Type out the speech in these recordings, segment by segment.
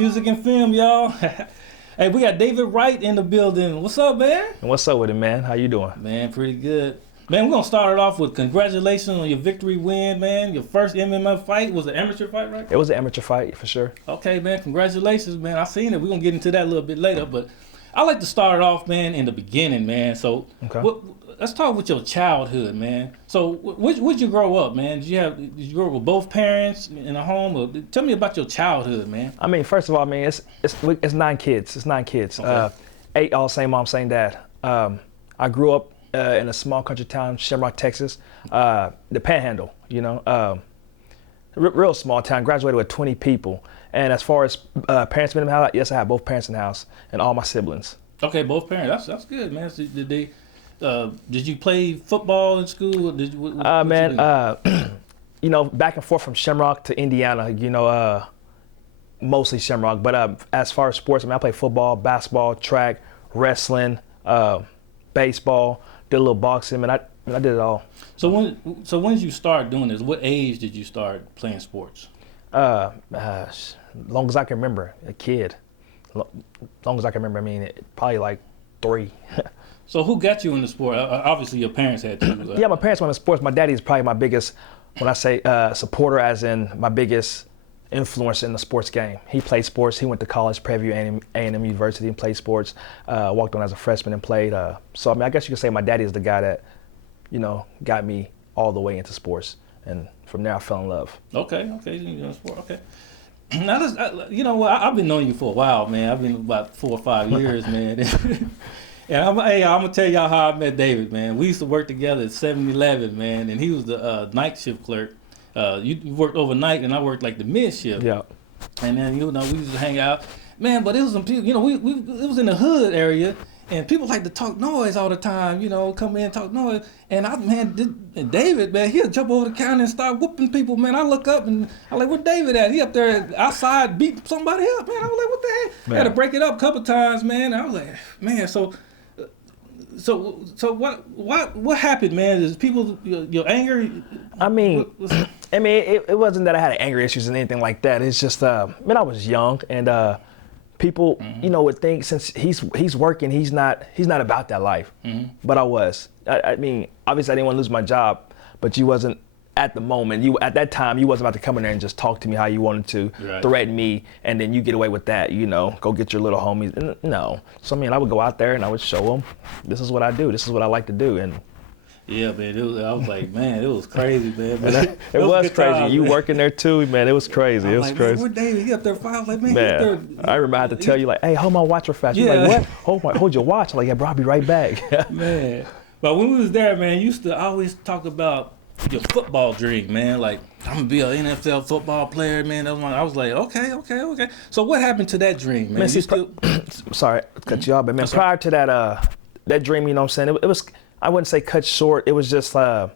Music and Film, y'all. Hey, we got David Wright in the building. What's up, man? And what's up with it, man? How you doing? Man, pretty good. Man, we're going to start it off with congratulations on your victory win, man. Your first MMA fight was an amateur fight, right? It was an amateur fight, for sure. Okay, man, congratulations, man. I seen it. We're going to get into that a little bit later, but I like to start it off, man, in the beginning, man. So let's talk with your childhood, man. So where'd you grow up, man? Did you grow up with both parents in a home? Or, tell me about your childhood, man. I mean, first of all, I mean, it's 9 kids. It's 9 kids. Okay. 8 all same mom, same dad. I grew up in a small country town, Shamrock, Texas. The Panhandle, you know. Real small town. Graduated with 20 people. And as far as parents in the house, yes, I have both parents in the house and all my siblings. Okay, both parents. That's good, man. So did you play football in school? You know, back and forth from Shamrock to Indiana, you know, mostly Shamrock. But as far as sports, I mean, I played football, basketball, track, wrestling, baseball, did a little boxing, and I did it all. So when did you start doing this? What age did you start playing sports? Long as I can remember, a kid. Long as I can remember, I mean, probably like 3. So who got you into sport? Obviously, your parents had to. Yeah, my parents went into sports. My daddy is probably my biggest, when I say supporter, as in my biggest influence in the sports game. He played sports. He went to college, Prairie A&M University, and played sports. Walked on as a freshman and played. So I mean, I guess you could say my daddy is the guy that, you know, got me all the way into sports. And from there, I fell in love. Okay, you know, sport. Okay. Now, you know what? I've been knowing you for a while, man. I've been about 4 or 5 years, man. And I'm gonna tell y'all how I met David, man. We used to work together at 7-Eleven, man, and he was the night shift clerk. You worked overnight, and I worked like the mid shift. Yeah. And then we used to hang out, man. But it was some people, you know, it was in the hood area, and people like to talk noise all the time, you know, come in and talk noise. And David, man, he'll jump over the counter and start whooping people, man. I look up and I'm like, where David at? He up there outside beat somebody up, man. I was like, what the heck? Man. I had to break it up a couple times, man. I was like, man, so what happened, man? Is people your anger? I mean, it wasn't that I had anger issues and anything like that. It's just, man, I was young, and people, you know, would think since he's working, he's not about that life. But I was. I mean, obviously I didn't want to lose my job, but you wasn't at the moment. At that time, you wasn't about to come in there and just talk to me how you wanted to, right. Threaten me, and then you get away with that, you know, go get your little homies. No. So, I mean, I would go out there and I would show them, this is what I do. This is what I like to do. And yeah, man, I was like, man, it was crazy, man. It was crazy. Time, you man. Working there too, man. It was crazy. It was like, crazy. Man, where David? He up there five. Like, man, I remember I had to tell you, like, hey, hold my watch real fast. You're like, what? Hold your watch. I'm like, yeah, bro, I'll be right back. Man. But when we was there, man, you used to always talk about your football dream, man. Like, I'm gonna be an NFL football player, man. I was like, okay. So what happened to that dream, man? Sorry to cut you off, but man, prior to that dream, you know what I'm saying? It was, I wouldn't say cut short. It was just, I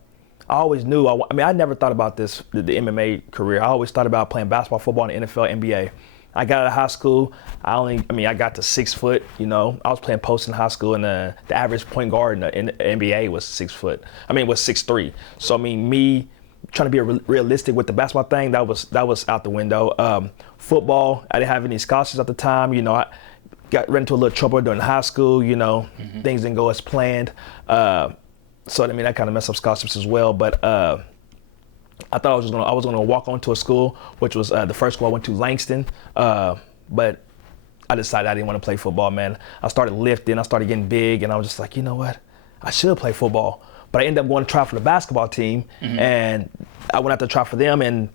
always knew. I mean, I never thought about the MMA career. I always thought about playing basketball, football, and NFL, NBA. I got out of high school. I got to 6 foot. You know, I was playing post in high school, and the average point guard in the NBA was 6 foot. Was 6'3". So I mean, me trying to be realistic with the basketball thing, that was out the window. Football, I didn't have any scholarships at the time. You know, I ran into a little trouble during high school. You know, things didn't go as planned. So I mean, that kind of messed up scholarships as well. But I thought I was gonna walk onto a school, which was the first school I went to, Langston. But I decided I didn't want to play football, man. I started lifting, I started getting big, and I was just like, you know what? I should play football. But I ended up going to try for the basketball team, and I went out to try for them, and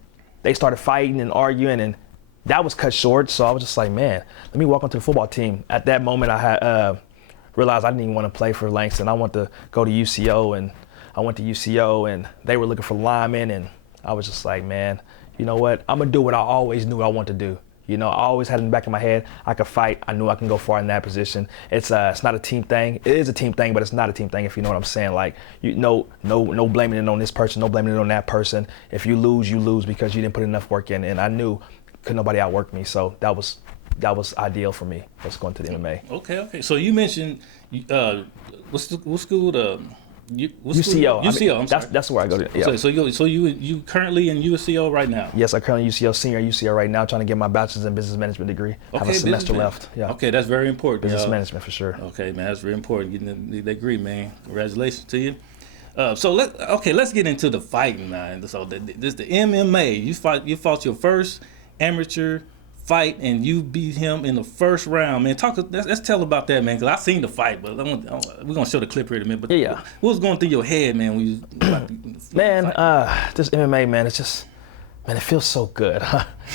they started fighting and arguing, and that was cut short. So I was just like, man, let me walk onto the football team. At that moment, I had realized I didn't even want to play for Langston. I wanted to go to UCO, and I went to UCO, and they were looking for linemen, and I was just like, man, you know what? I'm gonna do what I always knew I wanted to do. You know, I always had in the back of my head, I could fight. I knew I can go far in that position. It's not a team thing. It is a team thing, but it's not a team thing, if you know what I'm saying. Like, no blaming it on this person, no blaming it on that person. If you lose because you didn't put enough work in. And I knew couldn't nobody outwork me. So that was ideal for me. Let's go into the MMA. Okay. So you mentioned what school? UCO. UCO. I'm sorry. That's where I go to. Yeah. So you currently in UCO right now? Yes, I'm currently UCO senior at UCO right now, trying to get my bachelor's in business management degree. I have a semester left. Yeah. Okay, that's very important. Business management for sure. Okay, man, that's very important. Getting the degree, man. Congratulations to you. So let's get into the fighting, man. So this the MMA. You fought your first amateur fight and you beat him in the first round, man. Let's tell about that, man. Cause I seen the fight, but we're gonna show the clip here in a minute. But yeah, what was going through your head, man? When you man, this MMA, man, it's just, man, it feels so good.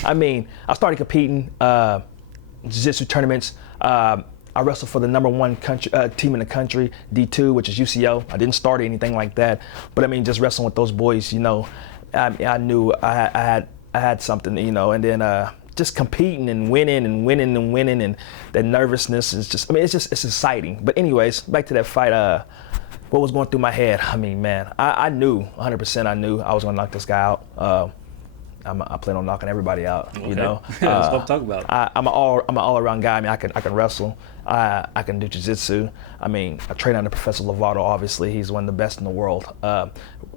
I mean, I started competing jiu-jitsu tournaments. I wrestled for the #1 country team in the country, D2, which is UCO. I didn't start anything like that, but I mean, just wrestling with those boys, you know, I knew I had something, you know, and then just competing and winning and that nervousness is just, I mean, it's exciting. But anyways, back to that fight, what was going through my head? I mean, man, I knew 100%. I knew I was gonna knock this guy out. I plan on knocking everybody out. Okay. You know, that's what I'm talking about. I'm an all-around guy. I mean, I can wrestle. I can do jiu-jitsu. I mean, I train under Professor Lovato. Obviously, he's one of the best in the world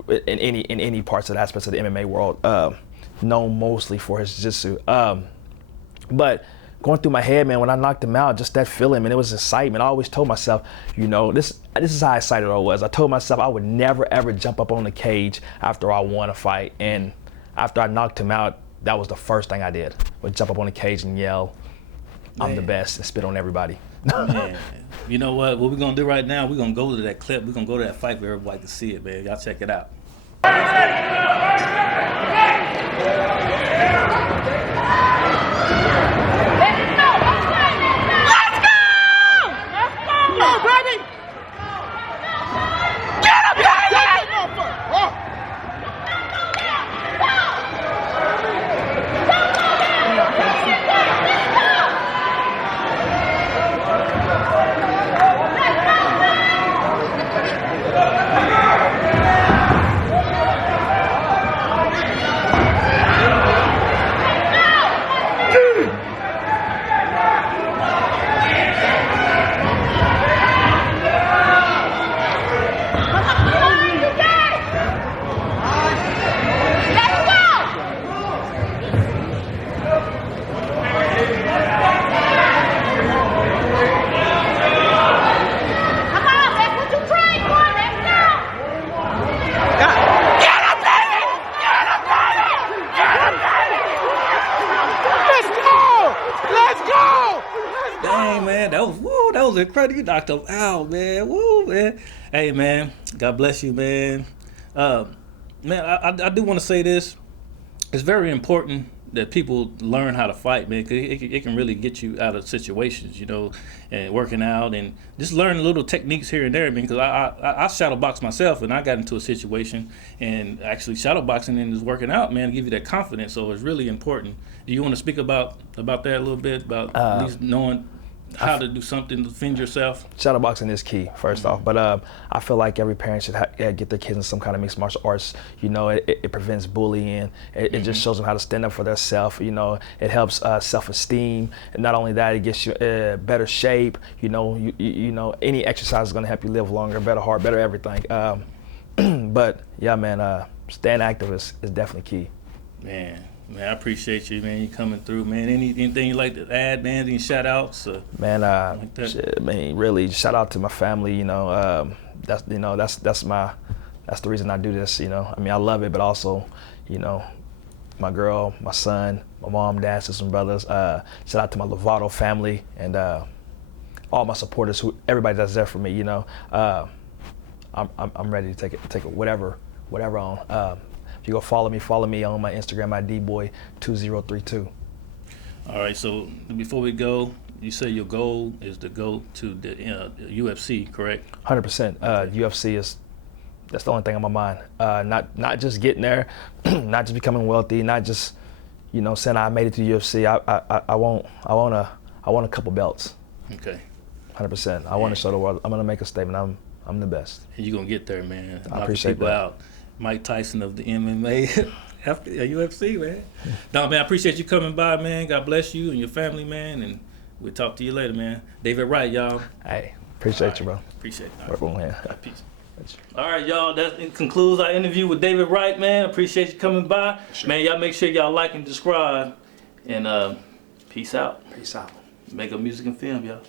in any parts of the aspects of the MMA world. Known mostly for his jiu-jitsu. But going through my head, man, when I knocked him out, just that feeling, man, it was excitement. I always told myself, you know, this is how excited I was. I told myself I would never ever jump up on the cage after I won a fight, and after I knocked him out, that was the first thing I did. Would jump up on the cage and yell, "I'm the best," and spit on everybody. Man, you know what? What we're gonna do right now? We're gonna go to that clip. We're gonna go to that fight where everybody can see it, man. Y'all check it out. Incredible. You knocked him out, man. Woo, man. Hey, man. God bless you, man. Man, I do want to say this. It's very important that people learn how to fight, man, because it can really get you out of situations, you know, and working out and just learn little techniques here and there, man, because I shadow box myself and I got into a situation and actually shadow boxing and just working out, man, give you that confidence. So it's really important. Do you want to speak about that a little bit, about at least knowing how to do something to defend yourself? Shadowboxing is key, first off, but I feel like every parent should get their kids in some kind of mixed martial arts. You know, it prevents bullying. It just shows them how to stand up for themselves. You know, it helps self-esteem, and not only that, it gets you better shape. You know, you know, any exercise is going to help you live longer, better heart, better everything. But yeah, man, staying active is definitely key. Man, I appreciate you, man. You coming through, man. Anything you like to add, man? Any shout outs? Man, like shit, man, really shout out to my family. You know, that's the reason I do this. You know, I mean, I love it, but also, you know, my girl, my son, my mom, dad, sisters, and brothers. Shout out to my Lovato family and all my supporters, everybody that's there for me. You know, I'm ready to take it whatever on. You go follow me on my Instagram, DBoy2032. All right, so before we go, you say your goal is to go to the UFC, correct? 100%. UFC that's the only thing on my mind. Not just getting there, not just becoming wealthy, not just, you know, saying I made it to the UFC. I want a couple belts. Okay. 100%. I want to show the world. I'm gonna make a statement. I'm the best. And you're gonna get there, man. I appreciate that. Out. Mike Tyson of the MMA, after UFC, man. No, man, I appreciate you coming by, man. God bless you and your family, man. And we'll talk to you later, man. David Wright, y'all. Hey, appreciate you, bro. Appreciate it. Right. Peace. All right, y'all. That concludes our interview with David Wright, man. Appreciate you coming by. Sure. Man, y'all make sure y'all like and subscribe. And peace out. Peace out. Mega Music and Film, y'all.